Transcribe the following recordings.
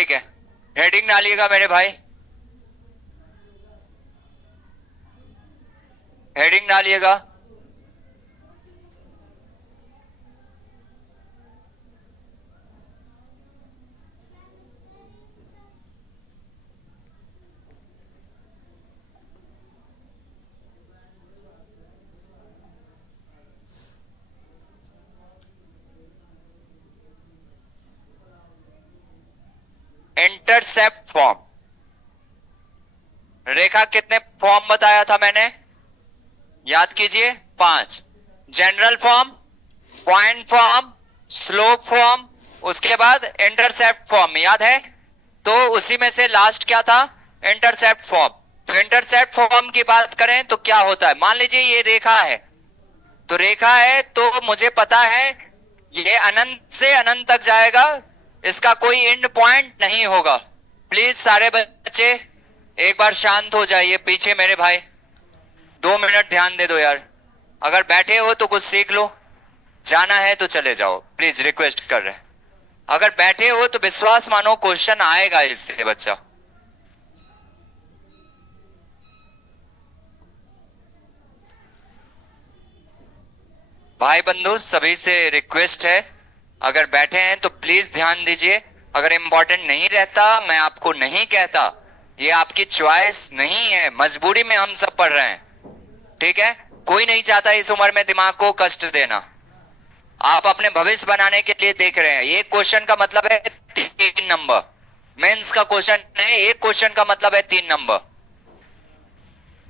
ठीक है, हेडिंग डालिएगा मेरे भाई, हेडिंग डालिएगा। इंटरसेप्ट फॉर्म, रेखा कितने फॉर्म बताया था मैंने, याद कीजिए, 5। General form, point form, slope form, उसके बाद इंटरसेप्ट फॉर्म, याद है। तो उसी में से लास्ट क्या था, इंटरसेप्ट फॉर्म। तो इंटरसेप्ट फॉर्म की बात करें तो क्या होता है, मान लीजिए ये रेखा है, तो रेखा है तो मुझे पता है ये अनंत से अनंत तक जाएगा, इसका कोई एंड पॉइंट नहीं होगा। प्लीज सारे बच्चे एक बार शांत हो जाइए, पीछे मेरे भाई 2 मिनट ध्यान दे दो यार। अगर बैठे हो तो कुछ सीख लो, जाना है तो चले जाओ, प्लीज रिक्वेस्ट कर रहे हैं। अगर बैठे हो तो विश्वास मानो क्वेश्चन आएगा इससे बच्चा। भाई बंधु सभी से रिक्वेस्ट है, अगर बैठे हैं तो प्लीज ध्यान दीजिए। अगर इंपॉर्टेंट नहीं रहता मैं आपको नहीं कहता, ये आपकी चॉइस नहीं है, मजबूरी में हम सब पढ़ रहे हैं। ठीक है, कोई नहीं चाहता इस उम्र में दिमाग को कष्ट देना। आप अपने भविष्य बनाने के लिए देख रहे हैं, एक क्वेश्चन का मतलब है 3 नंबर। मेंस का क्वेश्चन है, एक क्वेश्चन का मतलब है 3 नंबर।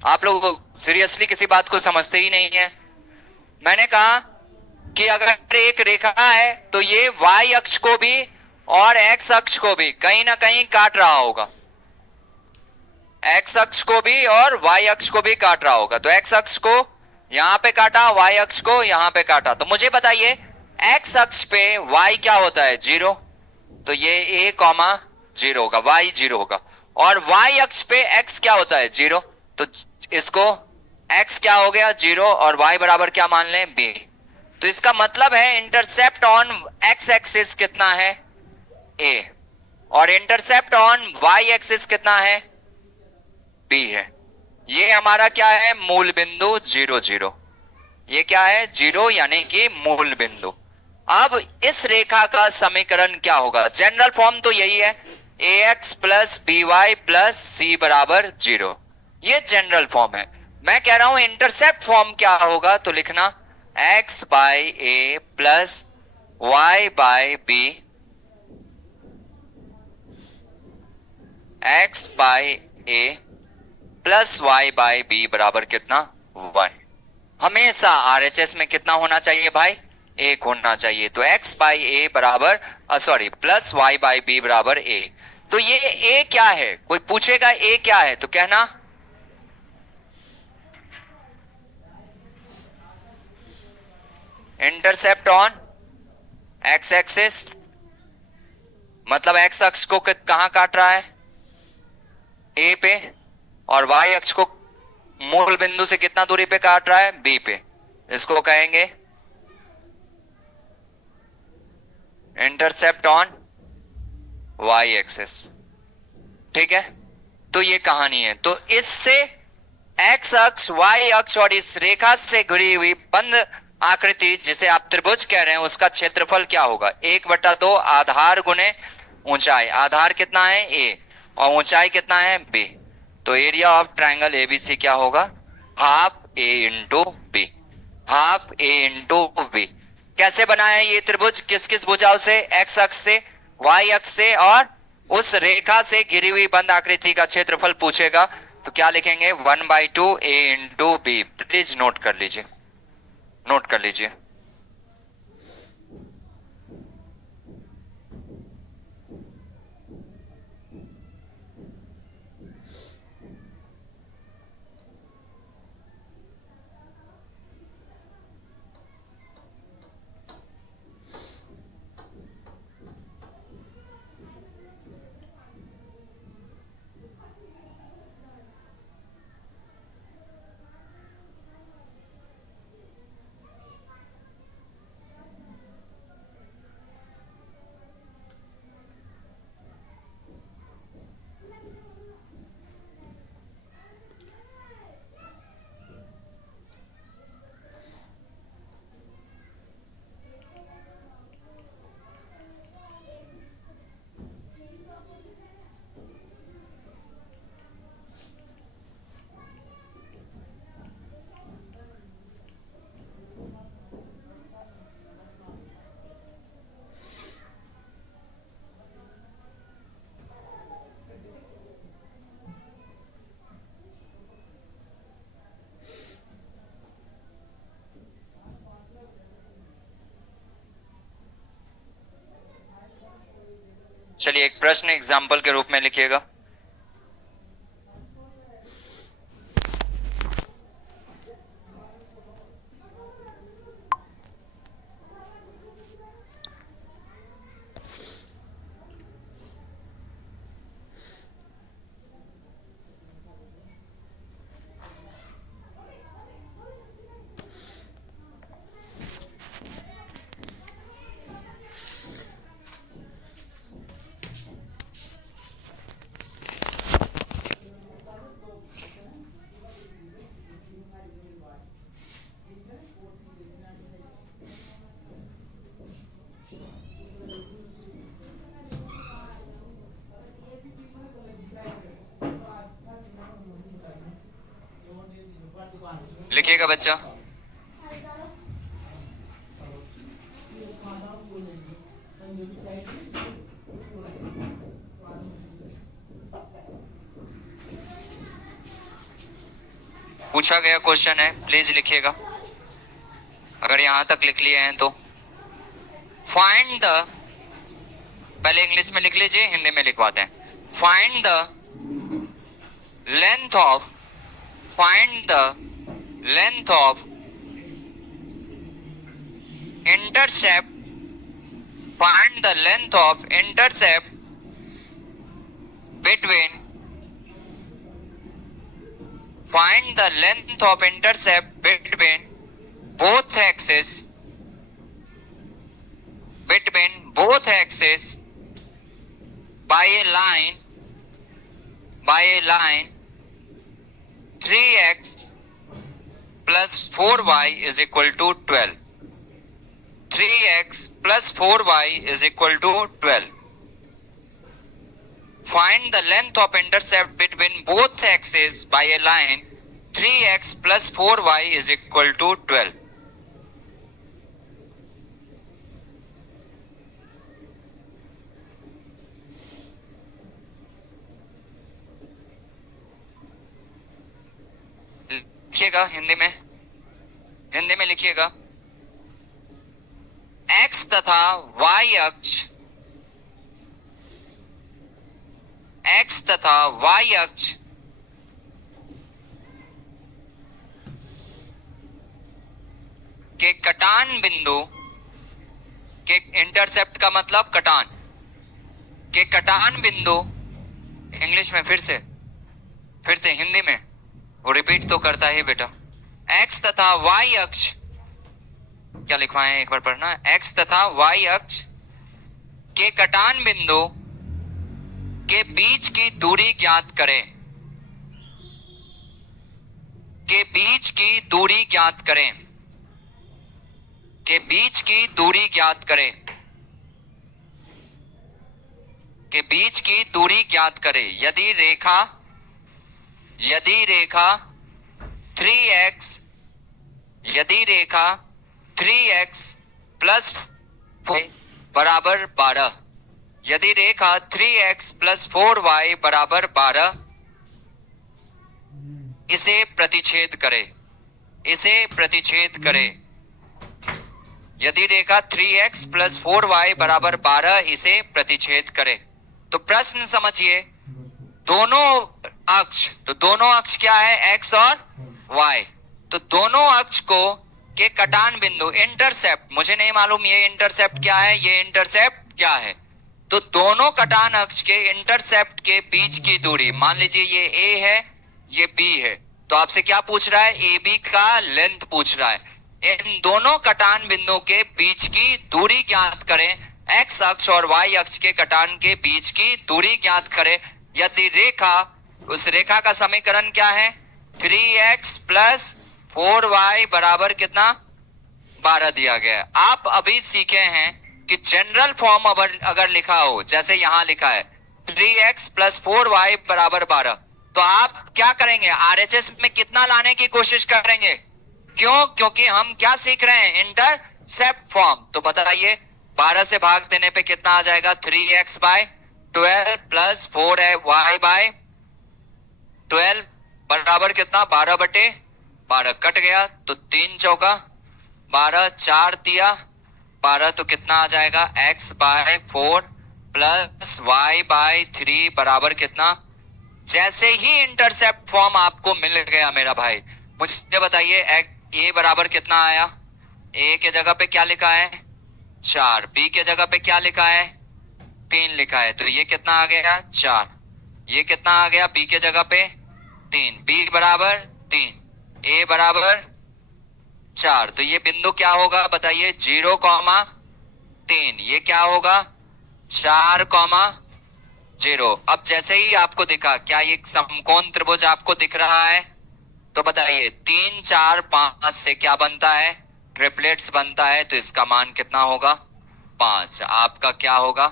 आप लोग सीरियसली किसी बात को समझते ही नहीं है। मैंने कहा कि अगर एक रेखा है तो ये y अक्ष को भी और x अक्ष को भी कहीं ना कहीं काट रहा होगा, x अक्ष को भी और y अक्ष को भी काट रहा होगा। तो x अक्ष को यहां पे काटा, y अक्ष को यहां पे काटा। तो मुझे बताइए x अक्ष पे y क्या होता है, 0। तो ये a,0 होगा, y 0 होगा। और y अक्ष पे x क्या होता है, 0। तो इसको x क्या हो गया, 0, और y बराबर क्या मान लें, b। तो इसका मतलब है इंटरसेप्ट ऑन x एक्सिस कितना है, a, और इंटरसेप्ट ऑन y एक्सिस कितना है, b है। ये हमारा क्या है, मूल बिंदु 0, 0। ये क्या है, 0 यानी कि मूल बिंदु। अब इस रेखा का समीकरण क्या होगा, जनरल फॉर्म तो यही है, ax plus b y plus c बराबर 0। ये जनरल फॉर्म है। मैं कह रहा हूं इंटरसेप्ट फॉर्म क्या होगा, तो लिखना x by a plus y by b, x by a plus y by b बराबर कितना, 1। हमेशा आरएचएस में कितना होना चाहिए भाई, 1 होना चाहिए। तो x बाई ए बराबर, sorry, plus y by b बराबर a। तो ये a क्या है, कोई पूछेगा a क्या है तो कहना इंटरसेप्ट ऑन x एक्सिस, मतलब x अक्ष को कहां काट रहा है, a पे, और y अक्ष को मूल बिंदु से कितना दूरी पे काट रहा है, b पे। इसको कहेंगे इंटरसेप्ट ऑन y एक्सिस। ठीक है, तो ये कहानी है। तो इससे x अक्ष, y अक्ष और इस रेखा से घिरी हुई बंद आकृति जिसे आप त्रिभुज कह रहे हैं, उसका क्षेत्रफल क्या होगा, 1/2 आधार गुने ऊंचाई। आधार कितना है, a, और ऊंचाई कितना है, b। तो एरिया ऑफ ट्राइंगल एबीसी क्या होगा, half a into b, half a into b. कैसे बनाया ये त्रिभुज, किस किस भुजाओं से, x अक्ष से, y अक्ष से, और उस रेखा से घिरी हुई बंद आकृति का क्षेत्रफल पूछेगा तो क्या लिखेंगे, 1/2 a into b. Please note कर लीजिए, नोट कर लीजिए। चलिए एक प्रश्न एग्जाम्पल के रूप में लिखिएगा। लिखिएगा बच्चा। पूछा गया क्वेश्चन है, प्लीज लिखिएगा अगर यहां तक लिख लिए हैं तो। फाइंड द, पहले इंग्लिश में लिख लीजिए, हिंदी में लिखवाते हैं। Find the length of, find the length of intercept, find the length of intercept between, find the length of intercept between both axes, between both axes by a line, by a line 3x plus 4y is equal to 12. 3x plus 4y is equal to 12. Find the length of intercept between both axes by a line 3x plus 4y is equal to 12. लिखिएगा हिंदी में, हिंदी में लिखिएगा। x तथा y अक्ष, x तथा y अक्ष के कटान बिंदु के, इंटरसेप्ट का मतलब कटान, के कटान बिंदु, इंग्लिश में फिर से हिंदी में, वो रिपीट तो करता है बेटा। x तथा y अक्ष, क्या लिखवाएं एक बार पढ़ना। x तथा y अक्ष के कटान बिंदु के बीच की दूरी ज्ञात करें, के बीच की दूरी ज्ञात करें, के बीच की दूरी ज्ञात करें, के बीच की दूरी ज्ञात करें। यदि रेखा 3x, यदि रेखा 3x प्लस बराबर 12, यदि रेखा 3x प्लस 4y बराबर 12 इसे प्रतिच्छेद करे, इसे प्रतिच्छेद करे। यदि रेखा 3x प्लस 4y बराबर 12 इसे प्रतिच्छेद करे। तो प्रश्न समझिए, दोनों अक्ष, तो दोनों अक्ष क्या है, x और y, तो दोनों अक्ष को के कटान बिंदु, इंटरसेप्ट, मुझे नहीं मालूम ये इंटरसेप्ट क्या है, ये इंटरसेप्ट क्या है, तो दोनों कटान अक्ष के इंटरसेप्ट के बीच की दूरी, मान लीजिए ये a है, ये b है, तो आपसे क्या पूछ रहा है, ए बी का लेंथ पूछ रहा है। इन दोनों कटान बिंदु के बीच की दूरी ज्ञात करें, x अक्ष और y अक्ष के कटान के बीच की दूरी ज्ञात करें। यदि रेखा, उस रेखा का समीकरण क्या है, 3x प्लस 4y बराबर कितना, 12 दिया गया है। आप अभी सीखे हैं कि जनरल फॉर्म अगर लिखा हो, जैसे यहां लिखा है 3x प्लस 4y बराबर 12, तो आप क्या करेंगे, आरएचएस में कितना लाने की कोशिश करेंगे। क्यों, क्योंकि हम क्या सीख रहे हैं, इंटरसेप्ट फॉर्म। तो बताइए 12 से भाग देने पे कितना आ जाएगा, 3x bye 12 plus 4y bye 12 बराबर कितना, 12 बटे 12, कट गया तो 3 चौका 12, 4 दिया 12, तो कितना आ जाएगा, x by 4 plus y by 3 बराबर कितना? जैसे ही इंटरसेप्ट फॉर्म आपको मिल गया मेरा भाई, मुझे बताइए ए बराबर कितना आया? ए के जगह पे क्या लिखा है? 4। बी के जगह पे क्या लिखा है? 3 लिखा है, तो ये कितना आ गया? 4। ये कितना आ गया बी के जगह पे? 3। बी बराबर 3, ए बराबर 4, तो ये बिंदु क्या होगा बताइए? 0,3। ये क्या होगा? 4,0। अब जैसे ही आपको दिखा, क्या ये समकोण त्रिभुज आपको दिख रहा है? तो बताइए 3, 4, 5 से क्या बनता है? ट्रिपलेट्स बनता है, तो इसका मान कितना होगा? 5। आपका क्या होगा?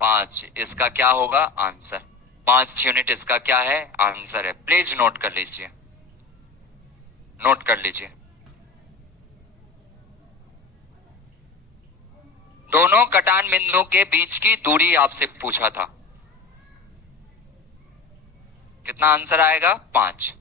5। इसका क्या होगा? आंसर 5 यूनिट इसका क्या है? आंसर है। प्लीज नोट कर लीजिए, नोट कर लीजिए। दोनों कटान बिंदुओं के बीच की दूरी आपसे पूछा था, कितना आंसर आएगा? 5।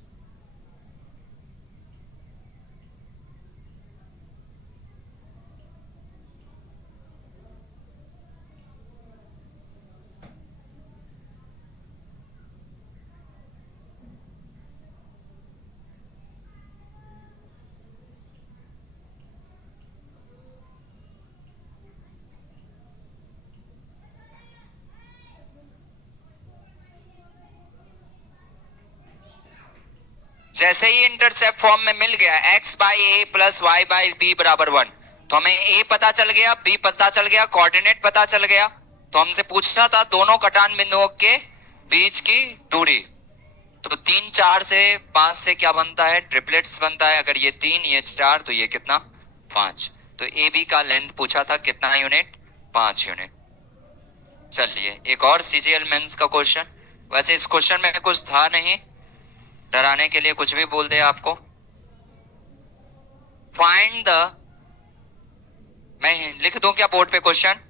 जैसे ही इंटरसेप्ट फॉर्म में मिल गया x by a plus y by b बराबर 1, तो हमें a पता चल गया, b पता चल गया, कोऑर्डिनेट पता चल गया। तो हमसे पूछना था दोनों कटान बिंदुओं के बीच की दूरी। तो 3, 4 से 5 से क्या बनता है? ट्रिपलेट्स बनता है। अगर ये 3 ये 4 तो ये कितना? 5। तो ए बी का लेंथ पूछा था, कितना यूनिट? 5 यूनिट। चलिए एक और सीजीएल मेंस का क्वेश्चन। वैसे इस क्वेश्चन में कुछ था नहीं, डराने के लिए कुछ भी बोल दे आपको। फाइंड द, मैं लिख दूं क्या बोर्ड पे क्वेश्चन?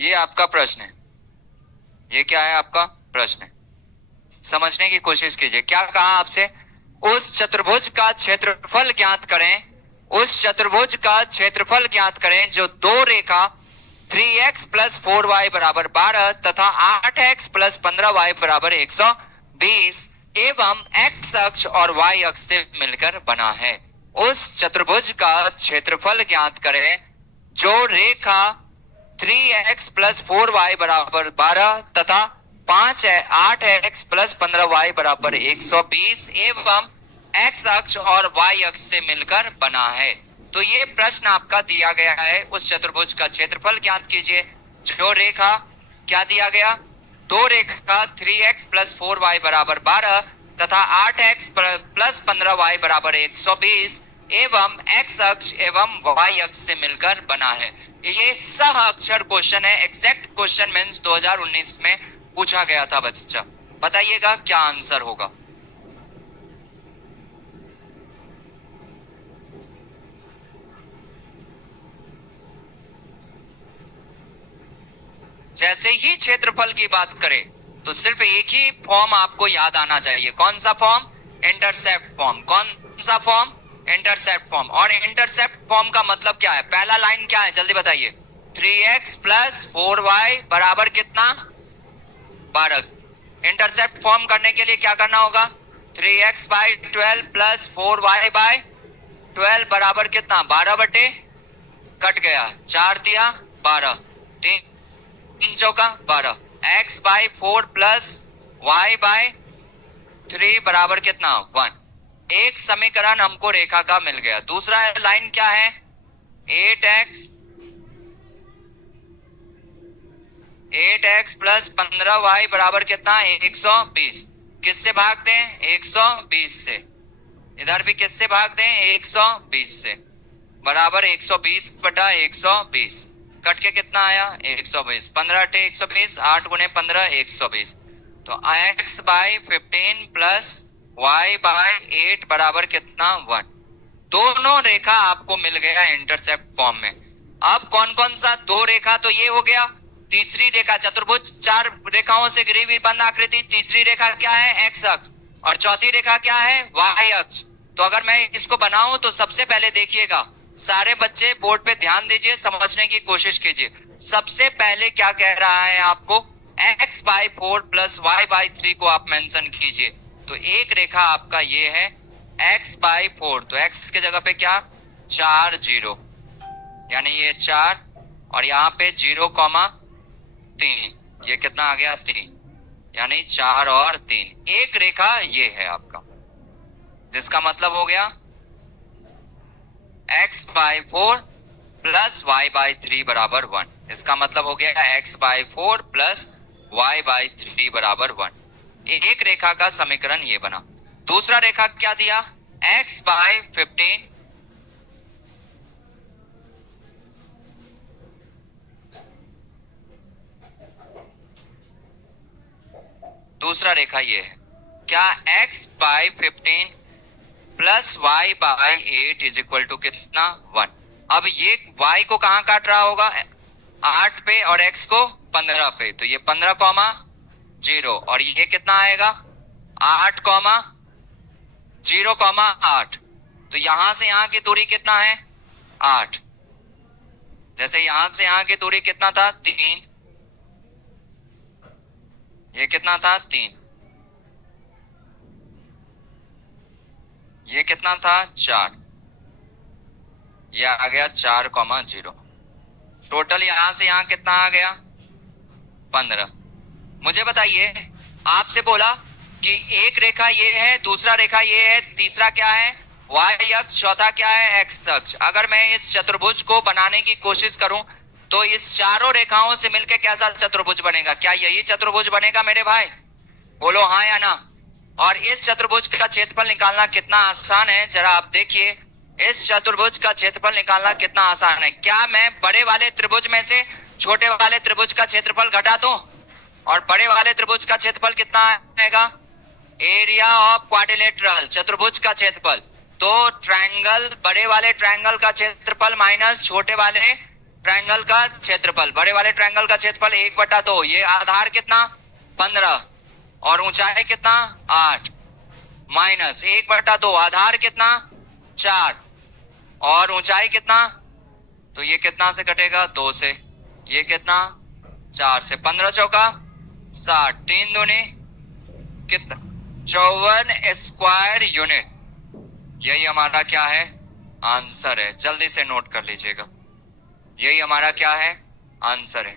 ये आपका प्रश्न है, ये क्या है आपका प्रश्न है? समझने की कोशिश कीजिए। क्या कहा आपसे? उस चतुर्भुज का क्षेत्रफल ज्ञात करें, उस चतुर्भुज का क्षेत्रफल ज्ञात करें जो दो रेखा 3x प्लस 4y बराबर 12 तथा 8x प्लस 15y बराबर 120 एवं x अक्ष और y अक्ष से मिलकर बना है। उस चतुर्भुज का क्षेत्रफल ज्ञात करें जो रेखा 3x प्लस 4y बराबर 12 तथा 8x प्लस 15y बराबर 120 एवं x अक्ष और y अक्ष से मिलकर बना है। तो ये प्रश्न आपका दिया गया है, उस चतुर्भुज का क्षेत्रफल ज्ञात कीजिए जो रेखा, क्या दिया गया? दो रेखा 3x प्लस 4y बराबर 12 तथा 8x प्लस 15y बराबर 120 एवं x अक्ष एवं y अक्ष से मिलकर बना है। ये सह अक्षर क्वेश्चन है, एग्जैक्ट क्वेश्चन मींस 2019 में पूछा गया था बच्चा। बताइएगा क्या आंसर होगा? जैसे ही क्षेत्रफल की बात करें तो सिर्फ एक ही फॉर्म आपको याद आना चाहिए। कौन सा फॉर्म? Intercept form. कौन सा फॉर्म? Intercept form. और इंटरसेप्ट फॉर्म का मतलब क्या है? पहला लाइन क्या है जल्दी बताइए? 3x प्लस 4y बराबर कितना? 12। इंटरसेप्ट फॉर्म करने के लिए क्या करना होगा? 3x by 12 plus 4y by 12 बराबर कितना, 12 बटे कट गया, 4 दिया 12, 3 चौका 12, x by 4 plus y by 3 बराबर कितना 1। एक समीकरण हमको रेखा का मिल गया। दूसरा लाइन क्या है, 8x प्लस 15y बराबर कितना 120। किससे भाग दें, 120 से। इधर भी किससे भाग दें, 120 से, बराबर 120 बटा 120, कट के कितना आया 120, 15 अटे 120, 8 गुने 15 120। तो x by 15 plus y by 8 बराबर कितना 1। दोनों रेखा आपको मिल गया इंटरसेप्ट फॉर्म में। अब कौन कौन सा, दो रेखा तो ये हो गया, तीसरी रेखा चतुर्भुज, 4 रेखाओं से घिरी हुई बंद आकृति, तीसरी रेखा क्या है x अक्ष, और चौथी रेखा क्या है y अक्ष। तो अगर मैं इसको बनाऊं तो सबसे पहले देखिएगा, सारे बच्चे बोर्ड पे ध्यान दीजिए, समझने की कोशिश कीजिए। सबसे पहले क्या कह रहा है आपको, x by 4 plus y by 3 को आप मेंशन कीजिए। तो एक रेखा आपका ये है x बाई 4, तो x के जगह पे क्या 4 0, यानी ये 4 और यहाँ पे 0,3, ये कितना आ गया 3, यानी 4 और 3। एक रेखा ये है आपका, जिसका मतलब हो गया x by 4 plus y by 3 बराबर 1। इसका मतलब हो गया x by 4 plus y by 3 बराबर 1। एक रेखा का समीकरण ये बना। दूसरा रेखा क्या दिया, x बाई 15 दूसरा रेखा ये है क्या, x by 15 plus y by 8 is equal to कितना 1। अब ये y को कहां काट रहा होगा, 8 पे, और x को 15 पे, तो ये 15,0, और ये कितना आएगा 8,0,8। तो यहां से यहां की दूरी कितना है 8, जैसे यहां से यहां की दूरी कितना था 3, ये कितना था 3, ये कितना था 4, ये आ गया 4,0। टोटल यहां से यहां कितना आ गया 15। मुझे बताइए, आपसे बोला कि एक रेखा ये है, दूसरा रेखा ये है, तीसरा क्या है y अक्ष, चौथा क्या है x अक्ष। अगर मैं इस चतुर्भुज को बनाने की कोशिश करूं तो इस चारों रेखाओं से मिलकर कैसा चतुर्भुज बनेगा, क्या यही चतुर्भुज बनेगा मेरे भाई, बोलो हाँ या ना। और इस चतुर्भुज का क्षेत्रफल निकालना कितना आसान है, जरा आप देखिए, इस चतुर्भुज का क्षेत्रफल निकालना कितना आसान है। क्या मैं बड़े वाले त्रिभुज में से छोटे वाले त्रिभुज का क्षेत्रफल घटा दूं, और बड़े वाले त्रिभुज का क्षेत्रफल कितना आएगा, एरिया ऑफ क्वाड्रिलेटरल, चतुर्भुज का क्षेत्रफल। तो ट्रायंगल, बड़े वाले ट्रायंगल का क्षेत्रफल माइनस छोटे वाले ट्रायंगल का क्षेत्रफल, बड़े वाले ट्रायंगल का क्षेत्रफल 1/2, ये आधार कितना 15 और ऊंचाई कितना 8, माइनस 1/2, आधार कितना 4 और ऊंचाई कितना, तो ये कितना से कटेगा 2 से, ये कितना 4 से, 15 चौका 60, 3 दूनी कितना 54 स्क्वायर यूनिट। यही हमारा क्या है आंसर है, जल्दी से नोट कर लीजिएगा, यही हमारा क्या है आंसर है।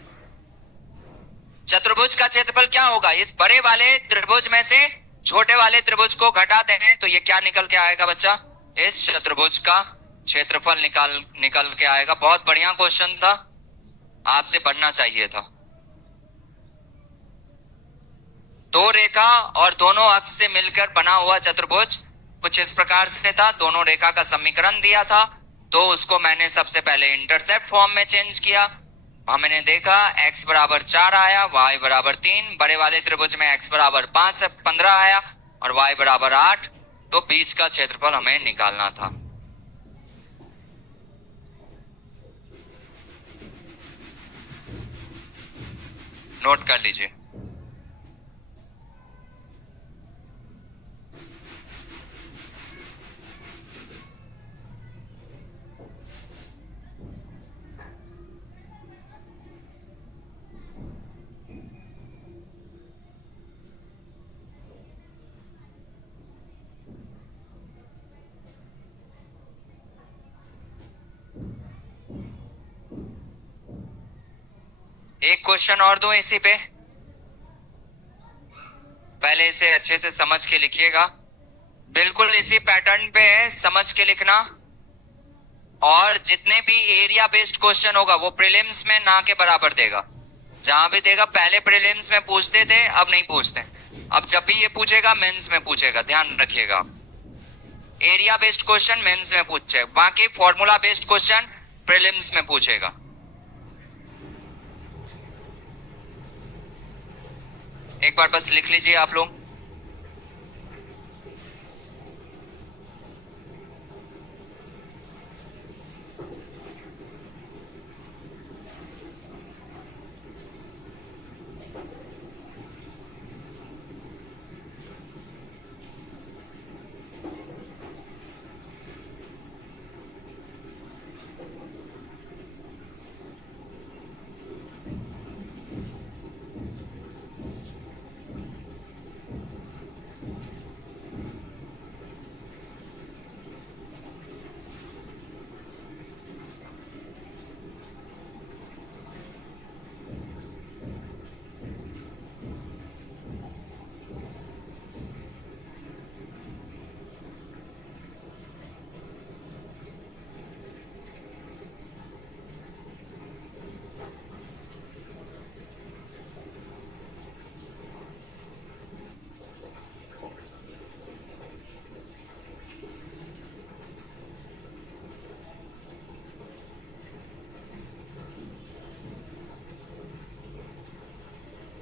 चतुर्भुज का क्षेत्रफल क्या होगा, इस बड़े वाले त्रिभुज में से छोटे वाले त्रिभुज को घटा दें तो ये क्या निकल के आएगा बच्चा, इस चतुर्भुज का क्षेत्रफल निकल के आएगा। बहुत बढ़िया क्वेश्चन था, आपसे पढ़ना चाहिए था। दो रेखा और दोनों अक्ष से मिलकर बना हुआ चतुर्भुज कुछ इस प्रकार से था। दोनों रेखा का समीकरण दिया था, तो उसको मैंने सबसे पहले इंटरसेप्ट फॉर्म में चेंज किया। हमने देखा x बराबर 4 आया, y बराबर 3, बड़े वाले त्रिभुज में x बराबर 5 15 आया और y बराबर 8, तो बीच का क्षेत्रफल हमें निकालना था। नोट कर लीजिए। एक क्वेश्चन और दूं इसी पे, पहले इसे अच्छे से समझ के लिखिएगा। बिल्कुल इसी पैटर्न पे है, समझ के लिखना। और जितने भी एरिया बेस्ड क्वेश्चन होगा वो प्रीलिम्स में ना के बराबर देगा। जहां भी देगा, पहले प्रीलिम्स में पूछते थे, अब नहीं पूछते। अब जब भी ये पूछेगा मेंस में पूछेगा, ध्यान रखिएगा। एरिया बेस्ड क्वेश्चन मेंस में पूछे, बाकी फॉर्मूला बेस्ड क्वेश्चन प्रीलिम्स में पूछेगा। एक बार बस लिख लीजिए आप लोग।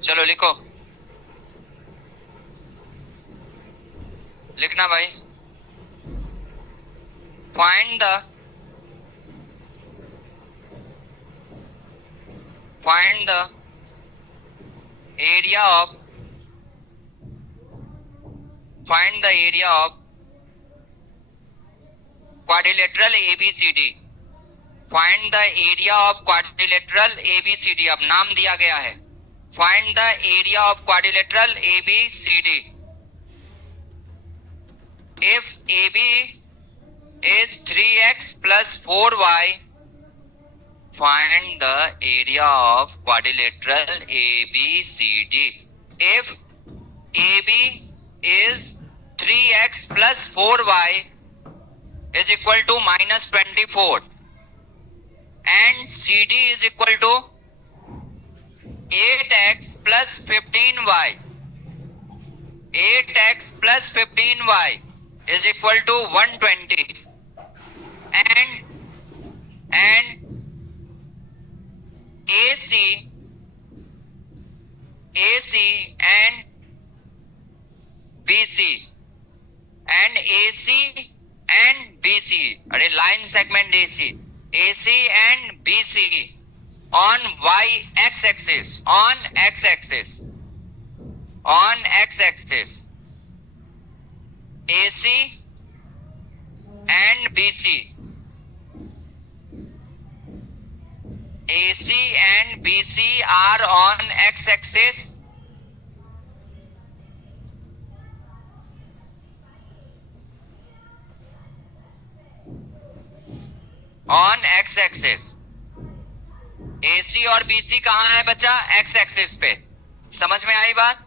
चलो लिखो, लिखना भाई। Find the area of quadrilateral ABCD. Find the area of quadrilateral ABCD, अब नाम दिया गया है। Find the area of quadrilateral ABCD. If AB is 3x plus 4y, find the area of quadrilateral ABCD. If AB is 3x plus 4y is equal to minus 24 and CD is equal to 8x plus 15y, 8x plus 15y is equal to 120 and AC and BC, अरे line segment AC and BC on x axis, on x axis AC and BC, AC and BC are on x axis, on x axis। AC और BC कहां है बच्चा? x axis पे। समझ में आई बात?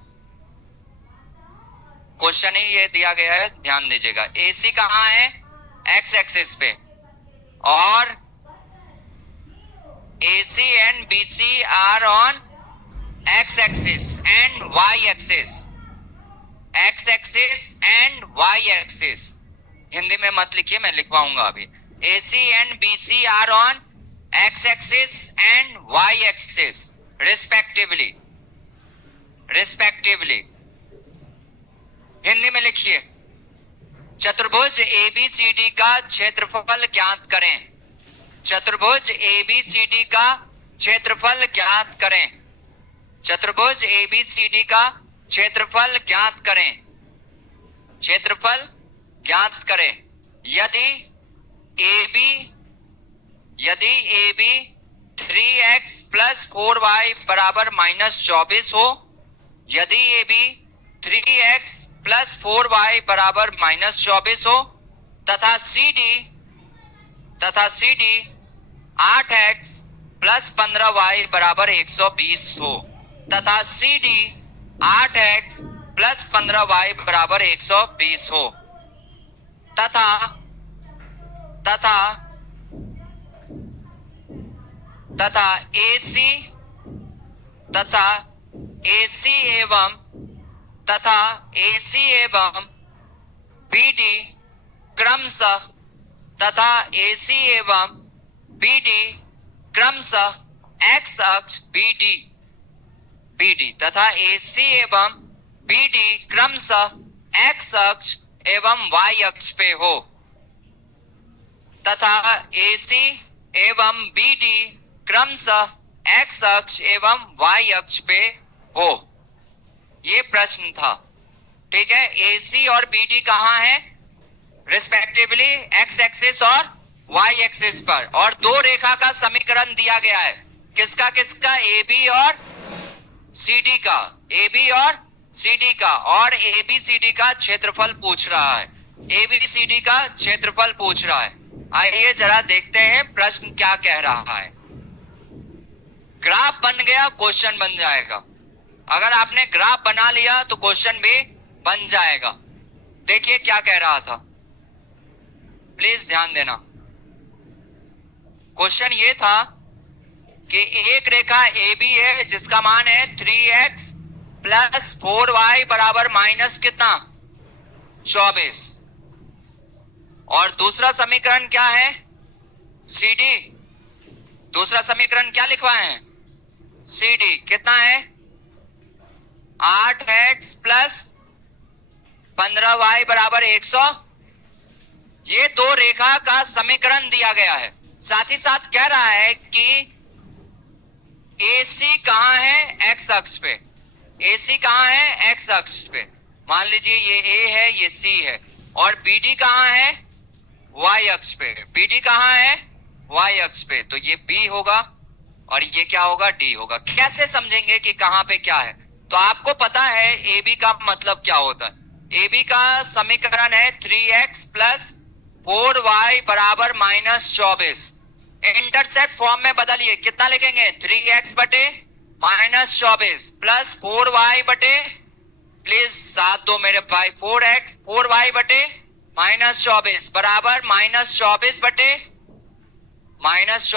Question ही ये दिया गया है, ध्यान दीजिएगा। AC कहां है? x axis पे, और AC and BC are on x axis and y axis, x axis and y axis। Hindi में मत लिखिए, मैं लिखवाऊंगा अभी। AC and BC are on x axis and y axis respectively। Hindi में लिखिए, चतुर्भुज ABCD का क्षेत्रफल ज्ञात करें। चतुर्भुज ABCD का क्षेत्रफल ज्ञात करें। चतुर्भुज ABCD का क्षेत्रफल ज्ञात करें। क्षेत्रफल ज्ञात करें। यदि AB 3x प्लस 4y बराबर -24 हो, यदि AB 3x प्लस 4y बराबर -24 हो, तथा CD 8x प्लस 15y बराबर 120 हो, तथा C D 8x plus 15y बराबर 120 हो, तथा तथा तथा AC तथा AC एवं तथा AC एवं BD क्रमशः तथा AC एवं BD क्रमशः x अक्ष BD तथा AC एवं BD क्रमशः x अक्ष एवं y अक्ष पे हो, तथा AC एवं BD क्रमशः x अक्ष एवं y अक्ष पे हो। ये प्रश्न था, ठीक है। AC और BD कहाँ है रिस्पेक्टिवली, x एक्सिस और y एक्सिस पर, और दो रेखा का समीकरण दिया गया है, किसका किसका, AB और CD का, AB और CD का, और ABCD का क्षेत्रफल पूछ रहा है, ABCD का क्षेत्रफल पूछ रहा है। आइए जरा देखते हैं प्रश्न क्या कह रहा है। ग्राफ बन गया, क्वेश्चन बन जाएगा। अगर आपने ग्राफ बना लिया तो क्वेश्चन भी बन जाएगा। देखिए क्या कह रहा था, प्लीज ध्यान देना। क्वेश्चन ये था कि एक रेखा AB है जिसका मान है 3x प्लस 4y बराबर माइनस कितना, 24, और दूसरा समीकरण क्या है, CD। दूसरा समीकरण क्या लिखवाए हैं, CD कितना है, 8x प्लस 15y बराबर 100। ये दो रेखा का समीकरण दिया गया है। साथ ही साथ कह रहा है कि AC कहां है, x अक्ष पे। AC कहां है, x अक्ष पे। मान लीजिए ये A है, ये C है, और BD कहां है, y अक्ष पे। BD कहां है, y अक्ष पे, तो ये B होगा और ये क्या होगा, D होगा। कैसे समझेंगे कि कहां पे क्या है, तो आपको पता है AB का मतलब क्या होता है। AB का समीकरण है 3x प्लस 4y बराबर माइनस 24। इंटरसेप्ट फॉर्म में बदलिए, कितना लिखेंगे, 3x बटे माइनस 24 प्लस 4y बटे, प्लीज साथ दो मेरे भाई, 4y बटे माइनस 24 बराबर माइनस 24 बटे माइनस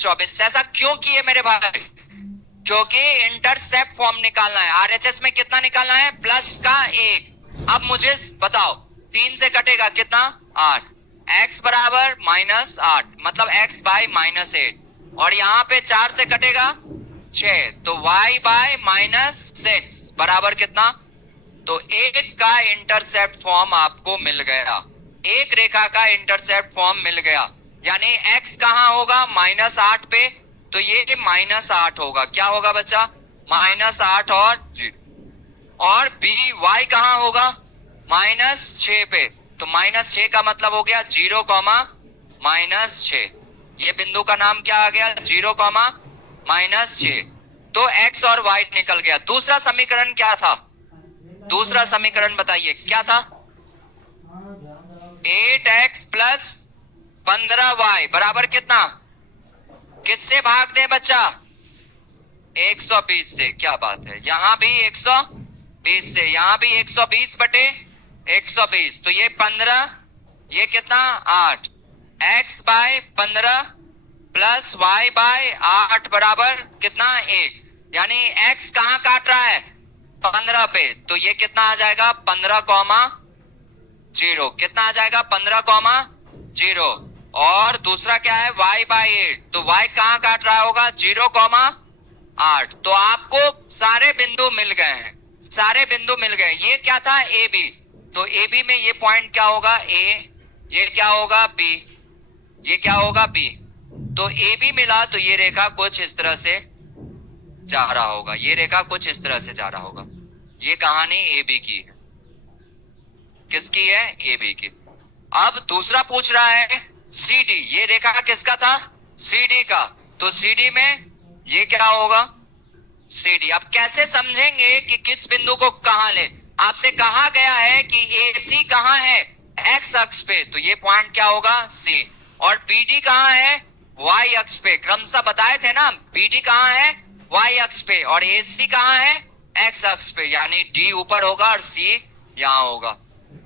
24। ऐसा क्यों किए मेरे भाई, क्योंकि इंटरसेप्ट फॉर्म निकालना है। आरएचएस में कितना निकालना है, प्लस का 1। अब मुझे बताओ 3 से कटेगा कितना, 8, x बराबर माइनस 8 मतलब x बाय माइनस 8, और यहां पे 4 से कटेगा 6, तो y बाय माइनस 6 बराबर कितना, तो एक का इंटरसेप्ट फॉर्म आपको मिल गया, एक रेखा का इंटरसेप्ट फॉर्म मिल गया। यानी x कहां होगा, माइनस 8 पे, तो ये माइनस 8 होगा। क्या होगा बच्चा, माइनस 8 और 0, और y कहां होगा, माइनस 6 पे, तो माइनस 6 का मतलब हो गया 0 कॉमा माइनस 6। ये बिंदु का नाम क्या आ गया, 0 कॉमा माइनस 6। तो x और y निकल गया। दूसरा समीकरण क्या था, दूसरा समीकरण बताइए क्या था, 8x प्लस 15y बराबर कितना, किससे भाग दे बच्चा, 120 से। क्या बात है, यहां भी 120 से, यहां भी 120 बटे 120, तो ये 15, ये कितना 8, x by 15 plus y by 8 बराबर कितना 1। यानी x कहां काट रहा है, 15 पे, तो ये कितना आ जाएगा, 15 कॉमा 0। कितना आ जाएगा, 15 कॉमा 0। और दूसरा क्या है, y बाय 8, तो y कहां काट रहा होगा, 0 कॉमा 8। तो आपको सारे बिंदु मिल गए हैं, सारे बिंदु मिल गए। ये क्या था, AB, तो AB में ये पॉइंट क्या होगा, A, ये क्या होगा B, ये क्या होगा B। तो AB मिला, तो ये रेखा कुछ इस तरह से जा रहा होगा, ये रेखा कुछ इस तरह से जा रहा होगा। ये कहानी AB की है, किसकी है, AB की। अब दूसरा पूछ रहा है CD, ये रेखा किसका था, CD का, तो CD में ये क्या होगा, CD। अब कैसे समझेंगे कि किस बिंदु को कहां ले, आपसे कहा गया है कि AC कहां है, x अक्ष पे, तो ये पॉइंट क्या होगा C, और BD कहां है, वाई अक्ष पे क्रमशः बताए थे ना, बीडी कहाँ है, वाई अक्ष पे, और एसी कहाँ है, एक्स अक्ष पे, यानी डी ऊपर होगा और सी यहां होगा।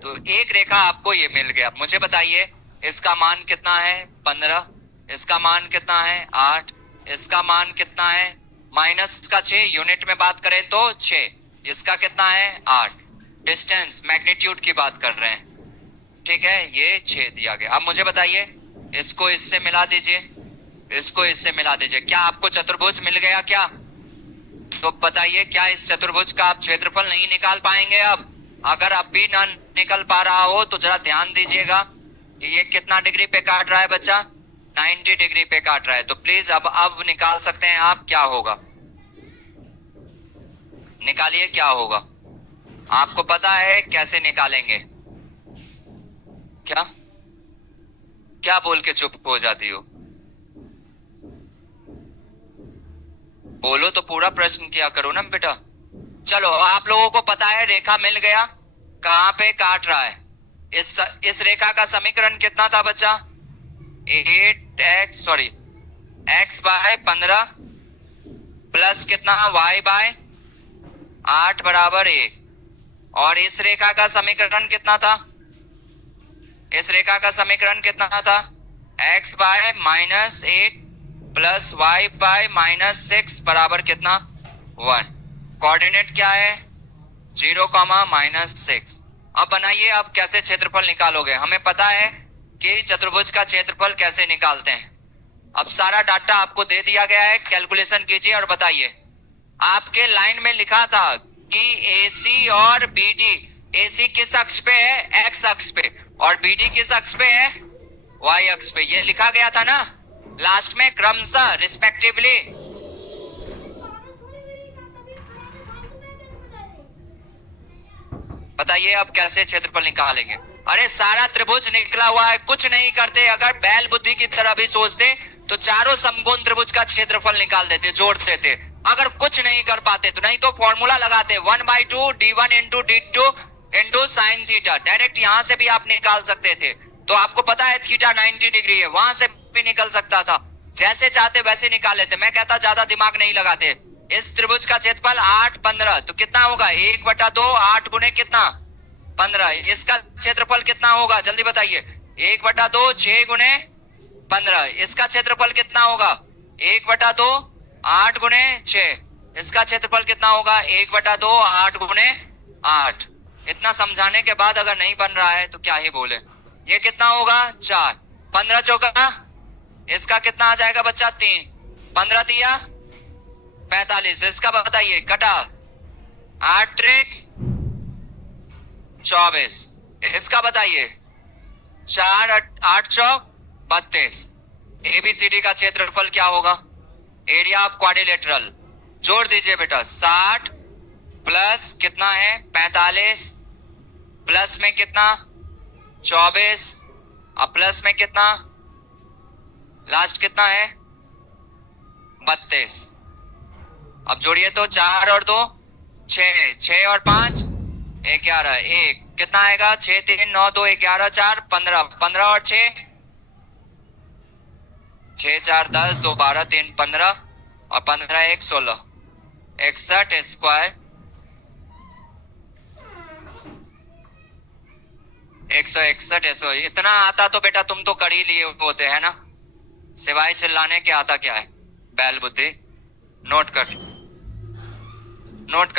तो एक रेखा आपको ये मिल गया। मुझे बताइए इसका मान कितना है, 15, इसका मान कितना है, 8, इसका मान कितना है, माइनस का 6, यूनिट में बात करें तो 6, इसका कितना है, 8। डिस्टेंस मैग्नीट्यूड की बात कर रहे हैं, ठीक है, ये 6 दिया गया। अब मुझे बताइए इसको इससे मिला दीजिए, इसको इससे मिला दीजिए, क्या आपको चतुर्भुज मिल गया क्या? तो बताइए क्या इस चतुर्भुज का आप क्षेत्रफल नहीं निकाल पाएंगे? अब अगर अब भी ना निकल पा रहा हो तो जरा ध्यान दीजिएगा, ये कितना डिग्री पे काट रहा है बच्चा, 90 डिग्री पे काट रहा है। तो प्लीज अब निकाल सकते हैं आप, क्या होगा, निकालिए क्या होगा। आपको पता है कैसे निकालेंगे? क्या क्या बोल के चुप हो जाती हो? बोलो तो पूरा प्रश्न किया करो ना बेटा। चलो आप लोगों को पता है रेखा मिल गया, कहां पे काट रहा है। इस रेखा का समीकरण कितना था बच्चा, 8x बाय 15 प्लस कितना, y बाय 8 बराबर 1। और इस रेखा का समीकरण कितना था, इस रेखा का समीकरण कितना था, x by -8 plus y by -6 बराबर कितना, 1। कोऑर्डिनेट क्या है, 0, -6। अब बनाइए, अब कैसे क्षेत्रफल निकालोगे? हमें पता है कि चतुर्भुज का क्षेत्रफल कैसे निकालते हैं। अब सारा डाटा आपको दे दिया गया है, कैलकुलेशन कीजिए और बताइए। आपके लाइन में लिखा था कि AC और BD, AC किस अक्ष पे है, x अक्ष पे, और BD किस अक्ष पे है, y अक्ष पे। ये लिखा गया था ना लास्ट में, क्रमशः रिस्पेक्टिवली। बताइए अब कैसे क्षेत्रफल निकालेंगे? अरे सारा त्रिभुज निकला हुआ है, कुछ नहीं करते। अगर बैल बुद्धि की तरह भी सोचते तो चारों समकोण त्रिभुज का क्षेत्रफल निकाल देते, जोड़ देते। अगर कुछ नहीं कर पाते तो नहीं तो फॉर्मूला लगाते, 1/2 d1 into d2 into sine theta. Direct यहां से भी आप निकाल सकते थे। तो आपको पता है थीटा 90 डिग्री है, वहां से भी निकल सकता था। जैसे चाहते वैसे निकाल लेते। मैं कहता ज्यादा दिमाग नहीं लगाते। इस त्रिभुज का क्षेत्रफल 8, 15 तो कितना होगा, 1/2, 8 गुने कितना, 15। इसका क्षेत्रफल कितना होगा जल्दी बताइए, 1/2, 6 गुने 15। इसका क्षेत्रफल कितना होगा, 1/2, 8 गुने 6। इसका क्षेत्रफल कितना होगा, 1/2, 8 गुने 8। इतना समझाने के बाद अगर नहीं बन रहा है तो क्या ही बोले। ये कितना होगा, 4, 15 चौका, इसका कितना आ जाएगा बच्चा, 3, 15 दिया 45। इसका बताइए, कटा 8 त्रिक 24। इसका बताइए, 4 8 चौक 32। एबीसीडी का क्षेत्रफल क्या होगा, एरिया ऑफ क्वाड्रिलेटरल। जोड़ दीजिए बेटा, 60 प्लस कितना है, 45 प्लस में कितना, 24 और प्लस में कितना, लास्ट कितना है, 32। अब जोड़िए तो 4 और 2 6, 6 और 5 11, 1 कितना आएगा, 6 3 9 2 11 4 15, 15 और 6 6 4 10 2 12 3 15 और 15 1 16, 61 स्क्वायर 161। इतना आता तो बेटा तुम तो कर ही लिए होते है ना, सिवाय चिल्लाने के आता क्या है, बैल बुद्धि। नोट कर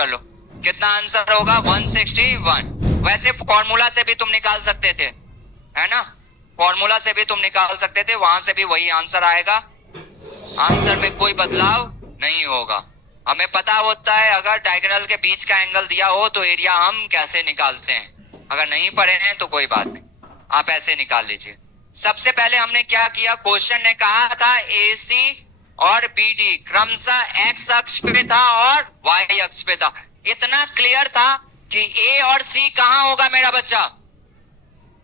लो कितना आंसर होगा, 161। वैसे फॉर्मूला से भी तुम निकाल सकते थे, है ना, फॉर्मूला से भी तुम निकाल सकते थे, वहां से भी वही आंसर आएगा। आंसर में कोई बदलाव नहीं होगा। हमें पता होता है अगर डायगोनल के बीच का एंगल दिया हो तो एरिया हम कैसे निकालते हैं। अगर नहीं पढ़े हैं तो कोई बात नहीं, आप ऐसे निकाल लीजिए। सबसे पहले हमने क्या किया, क्वेश्चन ने कहा था AC और BD क्रमशः x अक्ष पे था और y अक्ष पे था। इतना क्लियर था कि A और C कहां होगा मेरा बच्चा,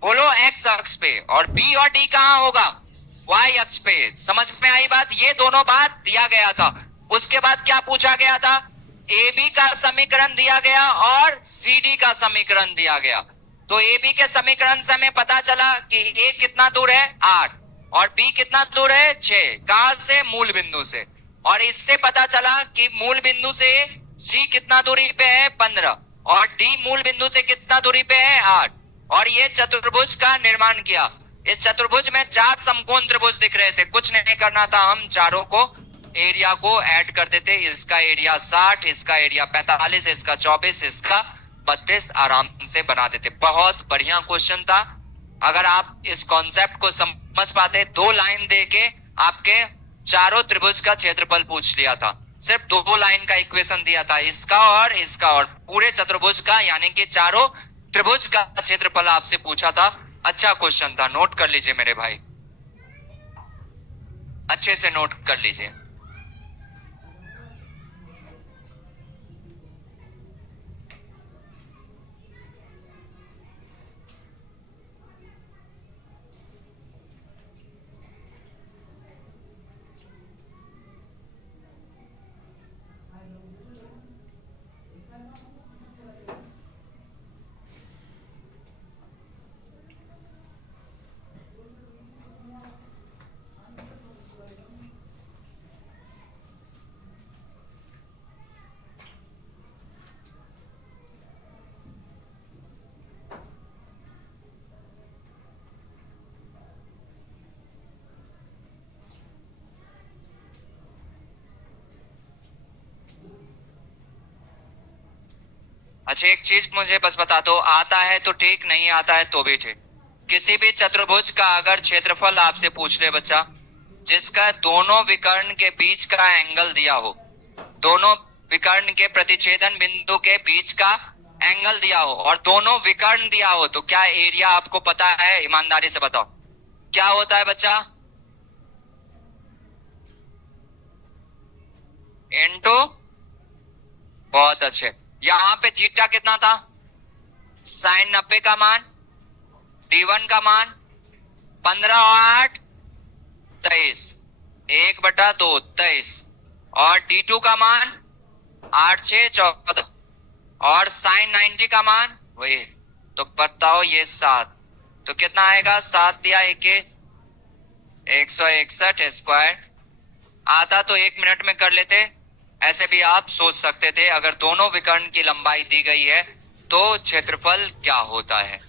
बोलो, x अक्ष पे, और B और D कहां होगा, y अक्ष पे। समझ में आई बात, ये दोनों बात दिया गया था। उसके बाद क्या पूछा गया था, AB का समीकरण दिया गया और CD का समीकरण दिया गया। तो AB के समीकरण से हमें पता चला कि A कितना दूर है, 8, और बी कितना दूर है 6, कहां से? मूल बिंदु से। और इससे पता चला कि मूल बिंदु से सी कितना दूरी पे है 15, और डी मूल बिंदु से कितना दूरी पे है 8। और ये चतुर्भुज का निर्माण किया। इस चतुर्भुज में 4 समकोण त्रिभुज दिख रहे थे, कुछ नहीं करना था, हम चारों को एरिया को ऐड कर देते। इसका एरिया 60, इसका एरिया 45, इसका 24, इसका 32 आराम से बना देते। बहुत बढ़िया क्वेश्चन था। अगर आप इस कॉन्सेप्ट को समझ पाते, 2 लाइन देके आपके चारों त्रिभुज का क्षेत्रफल पूछ लिया था, सिर्फ 2 लाइन का इक्वेशन दिया था, इसका और इसका, और पूरे चतुर्भुज का यानी कि चारों त्रिभुज का क्षेत्रफल आपसे पूछा था। अच्छा क्वेश्चन था, नोट कर लीजिए मेरे भाई, अच्छे से नोट कर लीजिए। अच्छा एक चीज मुझे बस बता दो, आता है तो ठीक, नहीं आता है तो भी ठीक। किसी भी चतुर्भुज का अगर क्षेत्रफल आपसे पूछ ले बच्चा, जिसका दोनों विकर्ण के बीच का एंगल दिया हो, दोनों विकर्ण के प्रतिच्छेदन बिंदु के बीच का एंगल दिया हो और दोनों विकर्ण दिया हो, तो क्या एरिया आपको पता है? ईमानदारी से बताओ क्या होता है बच्चा? इनटू, बहुत अच्छे। यहां पे जीटा कितना था? साइन 90 का मान, D1 का मान 15 और 8 23, 1/2 23, और D2 का मान 8 6 14, और साइन 90 का मान वही। तो बताओ ये 7, तो कितना आएगा? 7 या 21, 161 स्क्वायर। आता तो 1 मिनट में कर लेते, ऐसे भी आप सोच सकते थे। अगर दोनों विकर्ण की लंबाई दी गई है तो क्षेत्रफल क्या होता है,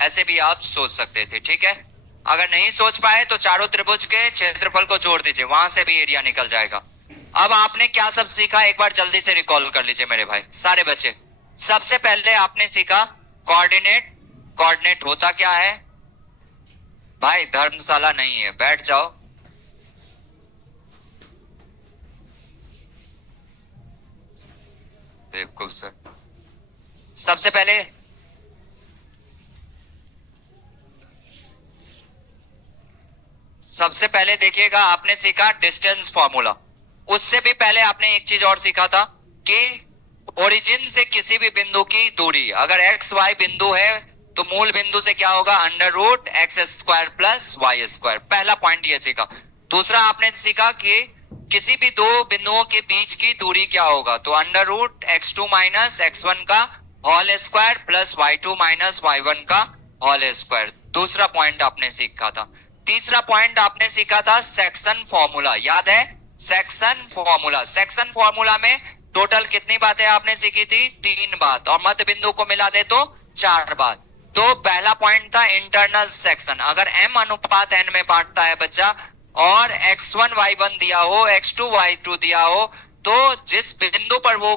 ऐसे भी आप सोच सकते थे, ठीक है। अगर नहीं सोच पाए तो चारों त्रिभुज के क्षेत्रफल को जोड़ दीजिए, वहां से भी एरिया निकल जाएगा। अब आपने क्या सब सीखा, एक बार जल्दी से रिकॉल कर लीजिए मेरे भाई सारे बच्चे। सबसे पहले आपने सीखा कोऑर्डिनेट। कोऑर्डिनेट होता क्या है भाई? धर्मशाला नहीं है, बैठ जाओ। बेवकूफ सर। सबसे पहले देखिएगा, आपने सीखा डिस्टेंस फॉर्मूला। उससे भी पहले आपने एक चीज और सीखा था कि ओरिजिन से किसी भी बिंदु की दूरी, अगर एक्स वाई बिंदु है तो मूल बिंदु से क्या होगा? √x² plus y²। पहला पॉइंट ये सीखा। दूसरा आपने सीखा कि किसी भी दो बिंदुओं के बीच की दूरी क्या होगा, तो √x2 माइनस x1 का whole square plus y2 minus y1 का होल स्क्वायर। दूसरा पॉइंट आपने सीखा था। तीसरा पॉइंट आपने सीखा था सेक्शन फॉर्मूला, याद है? Section formula. सेक्शन फॉर्मूला में टोटल कितनी बातें आपने सीखी थी? 3 बात, और मध्य बिंदु को मिला दे तो 4 बात। तो पहला पॉइंट था इंटरनल सेक्शन। अगर m अनुपात n में बांटता है बच्चा और x1 y1 दिया हो, x2 y2 दिया हो, तो जिस बिंदु पर वो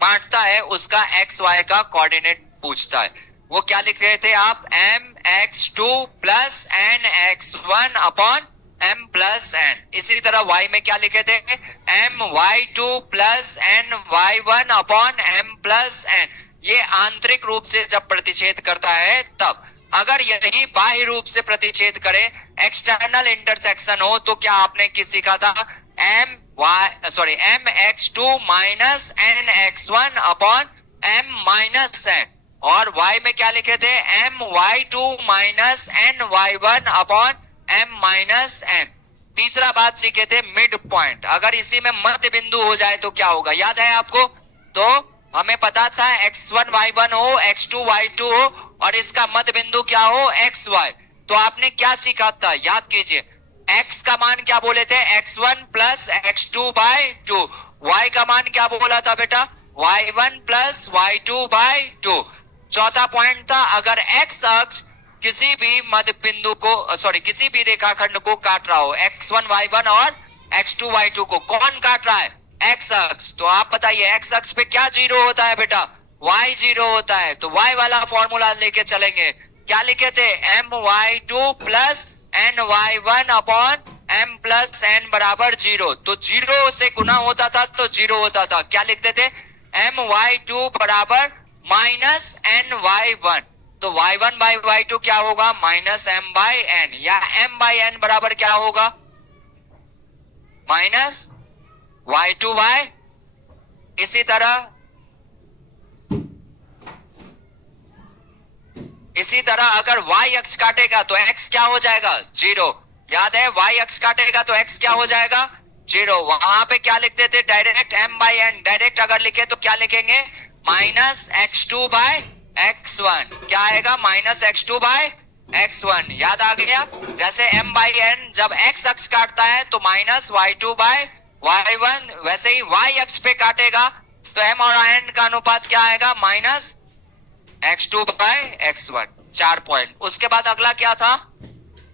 बांटता है उसका x y का कोऑर्डिनेट पूछता है। वो क्या लिख रहे थे आप? mx2 plus nx1 upon m plus n। इसी तरह y में क्या लिखे थे? my2 plus ny1 upon m plus n। ये आंतरिक रूप से जब प्रतिच्छेद करता है तब। अगर यही बाह्य रूप से प्रतिच्छेद करे, एक्सटर्नल इंटरसेक्शन हो, तो क्या आपने किसी का था? mx2 minus nx1 upon m minus n। और y में क्या लिखे थे? my2 minus ny1 upon m minus n। तीसरा बात सीखे थे मिड पॉइंट। अगर इसी में मध्य बिंदु हो जाए तो क्या होगा, याद है आपको? तो हमें पता था x1 y1 हो, x2 y2 हो, और इसका मध्य बिंदु क्या हो? xy। तो आपने क्या सीखा था, याद कीजिए। x का मान क्या बोले थे, x1 plus x2 bye 2। y का मान क्या बोला था बेटा, y1 प्लस y2 बाय 2। चौथा पॉइंट था, अगर x अक्ष किसी भी मध्य बिंदु को, सॉरी, किसी भी रेखाखंड को काट रहा हो, x1 y1 और x2 y2 को, कौन काट रहा है, x अक्ष। तो आप बताइए x अक्ष पे क्या जीरो होता है बेटा, y जीरो होता है। तो y वाला फॉर्मूला लेके चलेंगे, क्या लिखे थे, my2 plus ny1 upon m plus n बराबर जीरो। तो जीरो से गुना होता था तो जीरो होता था, क्या लिखते थे, my2 बराबर माइनस ny1। तो y1 बाई y2 क्या होगा, माइनस m बाई n, या m बाई n बराबर क्या होगा, माइनस y2 बाय, इसी तरह अगर y अक्ष काटेगा तो x क्या हो जाएगा, जीरो। याद है, y अक्ष काटेगा तो x क्या हो जाएगा, जीरो। वहां पे क्या लिखते थे, direct m by n, direct अगर लिखे तो क्या लिखेंगे, माइनस x2 बाय x1। क्या आएगा, माइनस x2 बाय x1। याद आ गया, जैसे m बाई n जब x अक्ष काटता है तो माइनस y2 बाय y1, वैसे ही y अक्ष पे काटेगा तो m और n का अनुपात क्या आएगा, minus x2 bye x1। 4 point. उसके बाद अगला क्या था,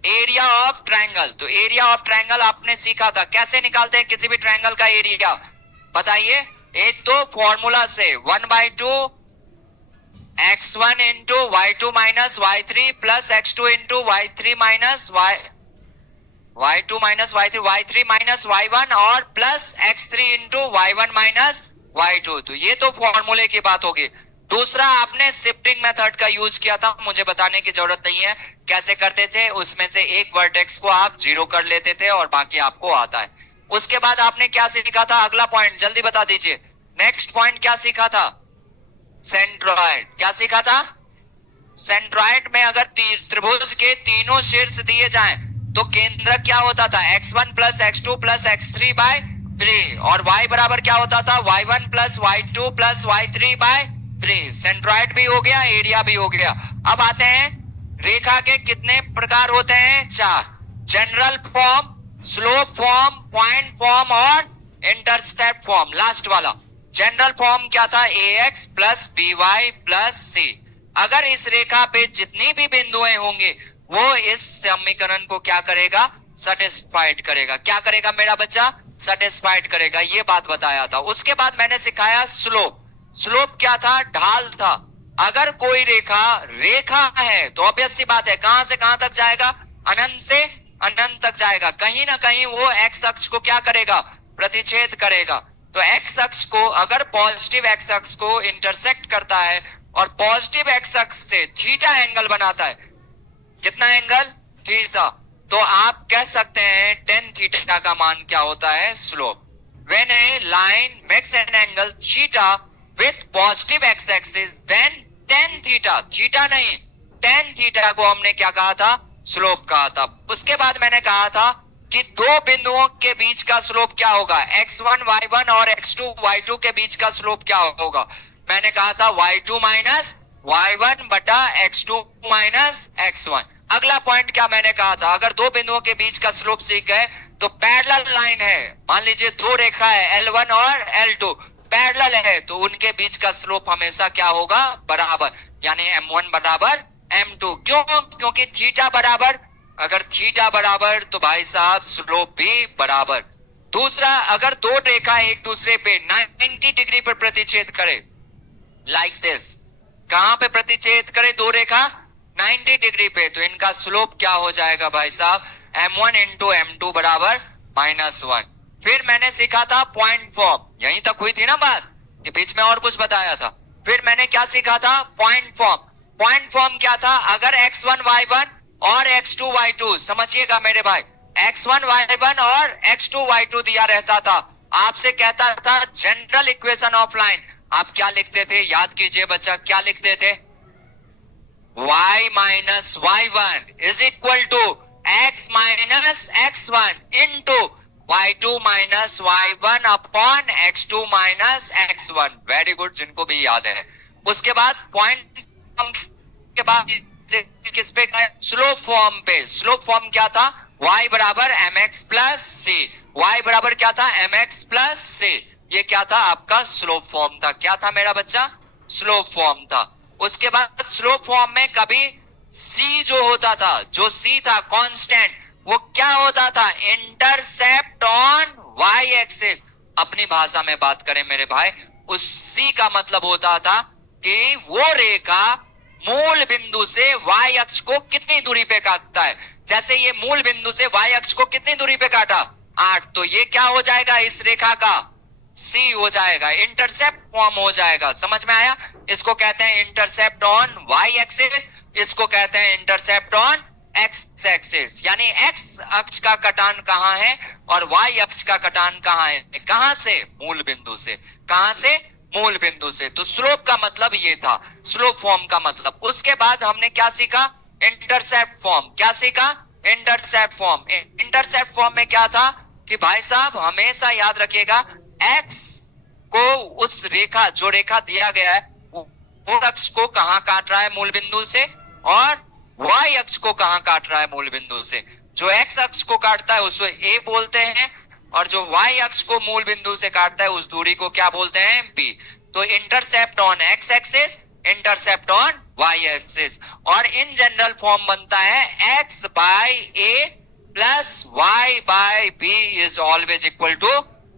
एरिया ऑफ ट्रायंगल। तो एरिया ऑफ ट्रायंगल आपने सीखा था, कैसे निकालते हैं किसी भी ट्रायंगल का एरिया, बताइए। एक तो फॉर्मूला से 1/2 x1 into y2 minus y3 plus x2 into y3 minus y2 minus y3 minus y1 और plus x3 into y1 minus y2। तो ये तो फॉर्मूले की बात होगी। दूसरा, आपने शिफ्टिंग मेथड का यूज किया था, मुझे बताने की जरूरत नहीं है कैसे करते थे। उसमें से एक वर्टेक्स को आप जीरो कर लेते थे और बाकी आपको आता है। उसके बाद आपने क्या सीखा था, अगला पॉइंट जल्दी बता दीजिए। नेक्स्ट पॉइंट क्या सीखा था, सेंट्रॉइड। क्या सीखा था, सेंट्रॉइड में अगर त्रिभुज के तीनों शीर्ष दिए जाएं तो केंद्र क्या होता था, x1 plus x2 plus x3 bye 3, और y बराबर क्या होता था, y1 plus y2 plus y3 bye 3। Centroid भी हो गया, एरिया भी हो गया। अब आते हैं, रेखा के कितने प्रकार होते हैं, 4। General form, slope form, point form और इंटरसेप्ट फॉर्म। लास्ट वाला जनरल फॉर्म क्या था, ax plus by plus c। अगर इस रेखा पे जितनी भी बिंदुएं होंगे वो इस समीकरण को क्या करेगा, सेटिस्फाइड करेगा। क्या करेगा मेरा बच्चा, सेटिस्फाइड करेगा, ये बात बताया था। उसके बाद मैंने सिखाया स्लोप। स्लोप क्या था, ढाल था। अगर कोई रेखा है तो ऑब्वियस सी बात है, कहां से कहां तक जाएगा, अनंत से अनंत तक जाएगा। कहीं ना कहीं वो एक्स अक्ष को क्या करेगा, प्रतिच्छेद करेगा। तो एक्स अक्ष को, अगर पॉजिटिव एक्स अक्ष को इंटरसेक्ट करता है और पॉजिटिव एक्स अक्ष से थीटा एंगल बनाता है, कितना एंगल, थीटा, तो आप कह सकते हैं टेन थीटा का मान क्या होता है, slope. When a line makes an angle theta with positive x axis then tan theta, theta नहीं, टेन थीटा को हमने क्या कहा था, स्लोप कहा था। उसके बाद मैंने कहा था कि दो बिंदुओं के बीच का स्लोप क्या होगा, x1 y1 और x2 y2 के बीच का स्लोप क्या होगा। मैंने कहा था y2 माइनस y1 बटा x2 माइनस x1। अगला पॉइंट क्या मैंने कहा था, अगर दो बिंदुओं के बीच का स्लोप सीख गए तो पैरेलल लाइन है, मान लीजिए दो रेखा है L1 और L2 पैरेलल है, तो उनके बीच का स्लोप हमेशा क्या होगा, बराबर, यानी m1 बराबर m2। क्यों, क्योंकि थीटा बराबर, अगर थीटा बराबर तो भाई साहब स्लोप भी बराबर। दूसरा, अगर दो रेखा एक दूसरे पे 90 डिग्री पर प्रतिच्छेद करे, लाइक दिस, कहां पे प्रतिच्छेद करे दो रेखा, 90 डिग्री पे, तो इनका स्लोप क्या हो जाएगा भाई साहब, m1 इंटू m2 बराबर -1। फिर मैंने सीखा था पॉइंट फॉर्म, यहीं तक हुई थी ना बात, कि बीच में और कुछ बताया था। फिर मैंने क्या सीखा था, पॉइंट फॉर्म। पॉइंट फॉर्म क्या था, अगर x1 y1 और x2 y2, समझिएगा मेरे भाई, x1 y1 और x2 y2 दिया रहता था, आपसे कहता था जनरल इक्वेशन ऑफ लाइन, आप क्या लिखते थे, याद कीजिए बच्चा, क्या लिखते थे, y minus y1 is equal to x minus x1 into y2 minus y1 upon x2 minus x1। Very good, जिनको भी याद है। उसके बाद पॉइंट के बाद किस पे गए? स्लोप फॉर्म पे। स्लोप फॉर्म क्या था? y बराबर mx प्लस सी। y बराबर क्या था? mx प्लस सी। ये क्या था? आपका स्लोप फॉर्म था। क्या था मेरा बच्चा? स्लोप फॉर्म था। उसके बाद स्लोप फॉर्म में कभी c जो होता था, जो c था कांस्टेंट, वो क्या होता था? Intercept on y axis. अपनी भाषा में बात करें मेरे भाई, उस c का मतलब होता था कि वो रेखा मूल बिंदु से y अक्ष को कितनी दूरी पे काटता है। जैसे ये मूल बिंदु से y अक्ष को कितनी दूरी पे काटा? 8। तो ये क्या हो जाएगा? इस रेखा का C हो जाएगा, इंटरसेप्ट फॉर्म हो जाएगा। समझ में आया? इसको कहते हैं इंटरसेप्ट ऑन y एक्सिस, इसको कहते हैं इंटरसेप्ट ऑन x एक्सिस। यानी x अक्ष का कटान कहां है और y अक्ष का कटान कहां है? कहां से? मूल बिंदु से। कहां से? मूल बिंदु से। तो स्लोप का मतलब ये था, स्लोप फॉर्म का मतलब। उसके बाद हमने क्या सीखा? Intercept form. क्या सीखा? Intercept form. इंटरसेप्ट फॉर्म में क्या था कि भाई साहब हमेशा याद रखिएगा, x को उस रेखा, जो रेखा दिया गया है, मूल अक्ष को कहां काट रहा है? मूल बिंदु से। और y अक्ष को कहां काट रहा है? मूल बिंदु से। जो x अक्ष को काटता है उसको a बोलते हैं, और जो y अक्ष को मूल बिंदु से काटता है उस दूरी को क्या बोलते हैं? b। तो intercept on x axis, intercept on y axis. और इन जनरल फॉर्म बनता है x by a plus y by b is always equal to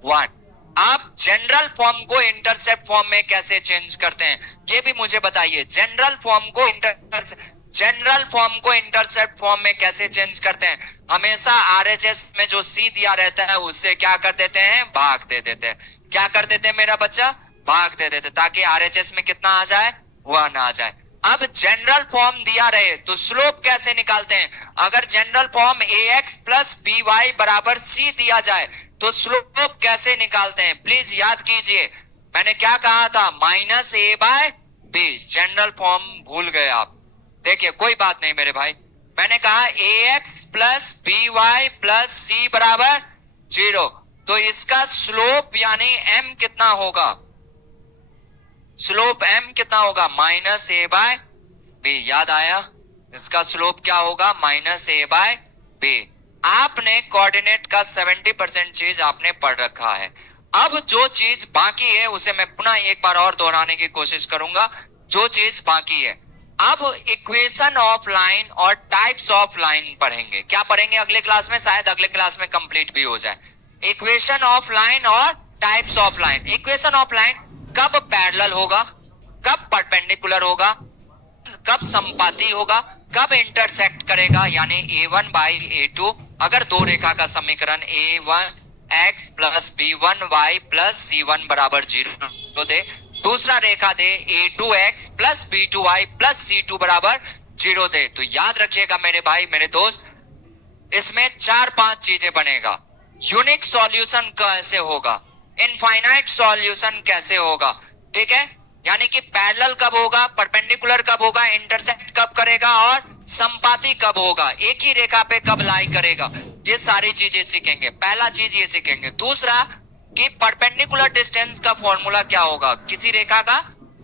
1। आप जनरल फॉर्म को इंटरसेप्ट फॉर्म में कैसे चेंज करते हैं, ये भी मुझे बताइए। जनरल फॉर्म को इंटरसेप्ट फॉर्म में कैसे चेंज करते हैं? हमेशा आरएचएस में जो सी दिया रहता है उससे क्या कर देते हैं? भाग दे देते हैं। क्या कर देते हैं मेरा बच्चा? भाग दे देते, ताकि आरएचएस में कितना आ जाए? 1 आ जाए। अब जनरल फॉर्म दिया रहे तो स्लोप कैसे निकालते हैं? अगर general form ax plus by बराबर c दिया जाए तो स्लोप कैसे निकालते हैं? प्लीज याद कीजिए, मैंने क्या कहा था? Minus a by b। General form भूल गए आप। देखिए कोई बात नहीं मेरे भाई, मैंने कहा ax plus by plus c बराबर 0। तो इसका स्लोप यानी m कितना होगा? स्लोप m कितना होगा? Minus a by b। याद आया? इसका स्लोप क्या होगा? Minus a by b। आपने कोऑर्डिनेट का 70% चीज आपने पढ़ रखा है। अब जो चीज बाकी है उसे मैं पुनः एक बार और दोहराने की कोशिश करूंगा, जो चीज बाकी है। अब इक्वेशन ऑफ लाइन और टाइप्स ऑफ लाइन पढ़ेंगे। क्या पढ़ेंगे अगले क्लास में? शायद अगले क्लास में कंप्लीट भी हो जाए। इक्वेशन ऑफ लाइन और types of line. Equation of line कब पैरेलल होगा, कब परपेंडिकुलर होगा, कब संपाती होगा, कब इंटरसेक्ट करेगा, यानी a1 बाई a2। अगर दो रेखा का समीकरण a1x plus b1y plus c1 बराबर 0 दे, दूसरा रेखा दे a2x plus b2y plus c2 बराबर 0 दे, तो याद रखिएगा मेरे भाई मेरे दोस्त, इसमें 4-5 चीजें बनेगा। यूनिक सॉल्यूशन कैसे होगा, इनफाइनाइट सॉल्यूशन कैसे होगा, ठीक है? यानी कि पैरेलल कब होगा, परपेंडिकुलर कब होगा, इंटरसेक्ट कब करेगा और संपाती कब होगा, एक ही रेखा पे कब लाई करेगा, ये सारी चीजें सीखेंगे। पहला चीज ये सीखेंगे। दूसरा कि परपेंडिकुलर डिस्टेंस का फॉर्मूला क्या होगा, किसी रेखा का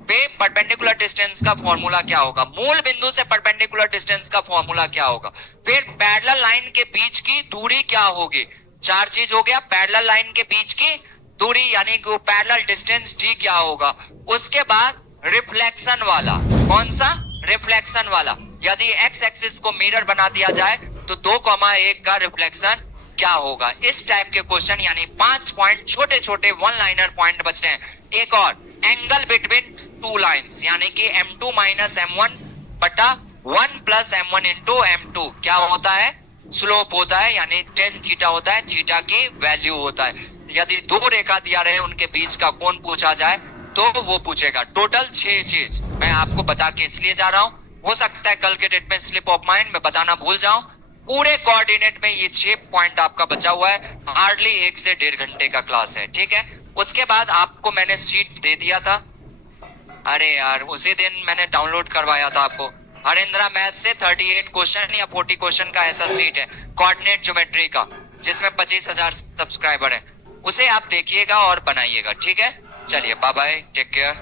पे परपेंडिकुलर डिस्टेंस का फॉर्मूला क्या होगा, मूल बिंदु से परपेंडिकुलर डिस्टेंस का फॉर्मूला क्या होगा, फिर पैरेलल लाइन के बीच की दूरी क्या होगी। 4 चीज हो गया। पैरेलल लाइन के बीच की दूरी यानी कि पैरेलल डिस्टेंस d क्या होगा। उसके बाद रिफ्लेक्शन वाला, कौन सा? रिफ्लेक्शन वाला। यदि x एक्सिस को मिरर बना दिया जाए तो 2,1 का रिफ्लेक्शन क्या होगा। इस टाइप के क्वेश्चन, यानी 5 पॉइंट छोटे छोटे वन लाइनर पॉइंट बचे हैं। एक और, एंगल बिटवीन टू लाइंस, यानी कि m2 माइनस m1 बटा 1 प्लस m1 इंटू m2 क्या होता है? स्लोप होता है, यानी tan थीटा होता है, थीटा की वैल्यू होता है। यदि दो रेखा दिया रहे उनके बीच का कोण पूछा जाए तो वो पूछेगा। टोटल 6 चीज मैं आपको बता के इसलिए जा रहा हूं, हो सकता है कल के डेट में स्लिप ऑफ माइंड में बताना भूल जाऊं। पूरे कोऑर्डिनेट में ये 6 पॉइंट आपका बचा हुआ है। हार्डली 1 से 1.5 घंटे का क्लास है, ठीक है? उसके बाद आपको मैंने शीट दे दिया था, अरे यार उसी दिन मैंने डाउनलोड करवाया था आपको, हरेंद्रा मैथ से 38 क्वेश्चन या 40 क्वेश्चन का ऐसा सीट है कोऑर्डिनेट ज्योमेट्री का, जिसमें 25,000 सब्सक्राइबर है। उसे आप देखिएगा और बनाइएगा, ठीक है? चलिए बाय बाय, टेक केयर।